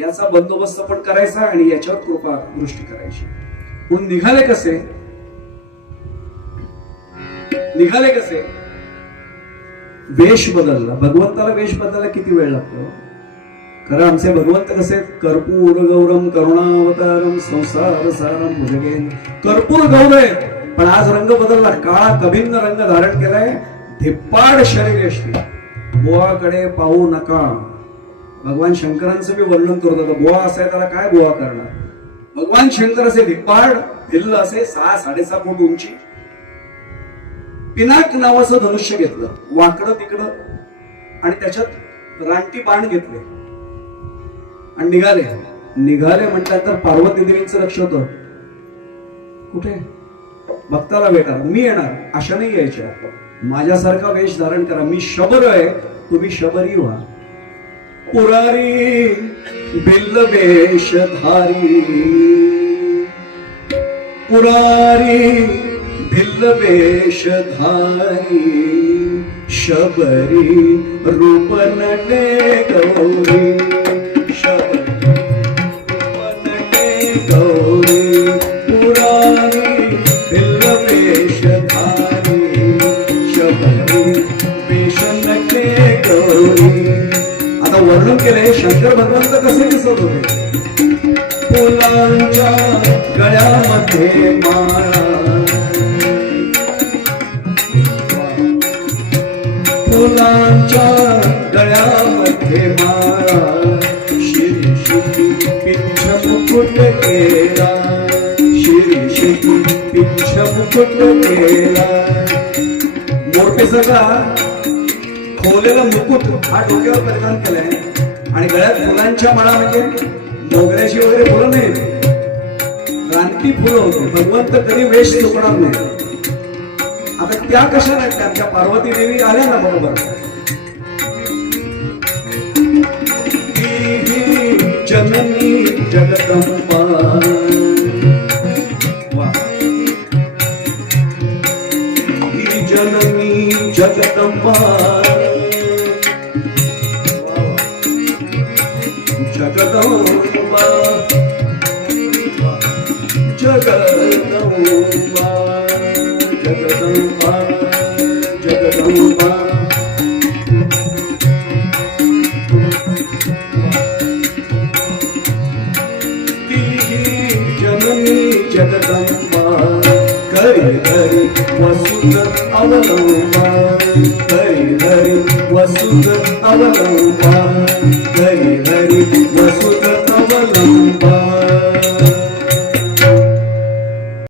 याचा बंदोबस्त पण करायचा आणि याच्यावर कृपा दृष्टी करायची. म्हणून निघाले कसे? निघाले कसे? वेश बदलला. भगवंताला वेश बदलायला किती वेळ लागतो? खरं आमचे भगवंत कसे? कर्पूर गौरम करुणावतारम संसार सारम भुजगेन कर्पूर गौर आहेत पण आज रंग बदलला. काळा कभिन्न रंग धारण केलाय. धिप्पाड शरीर यष्टी. बोवाकडे पाहू नका. भगवान शंकरांचं मी वर्णन करत होतो. बोवा असाय त्याला काय बोवा करणार? भगवान शंकर असे धिप्पाड भिल्ल असे सहा साडेसहा फूट उंची. पिनाक नावाचं धनुष्य घेतलं वाकडं तिकडं आणि त्याच्यात रानटी बाण घेतले. आणि निघाले. निघाले म्हटल्यानंतर पार्वती देवींचं लक्ष होत. कुठे? भक्ताला भेटणार मी येणार. अशा नाही यायच्या. माझ्यासारखा वेश धारण करा. मी शबर आहे. तुम्ही शबरी व्हा. पुरारी बिल्लवेशधारी पुरारी भिल्लवेशधारी शबरी रूपनटे गौरी। शबरी रूप गौरी पुरारी भिल्लवेशधारी शबरी वेश गौरी। आता वर्णन केले शंकर भगवंत कसे दिसत होते? फुलांच्या गळ्यामध्ये माळा फुलांच्या गळ्यामध्ये माळा श्री श्री पिच्छ मुकुट केला. श्री श्री पिच्छ मुकुट केला. मोठे सगळा खोवलेला मुकुट हा डोक्यावर परिधान केलाय. आणि गळ्यात फुलांच्या माळा म्हणजे मोगऱ्याची वगैरे फुलं नाही रानटी फुलं होती. भगवंत कधी वेश चुकणार नाही. आता त्या कशा नाही त्या पार्वती देवी आल्या ना बरोबर? जननी जगदंबा. जननी जगदंबा. जगदंबा जगदंबा जगदंबा जगदंबा ती जननी जगदंबा करी धरी वसुध अवलंबा करी धरी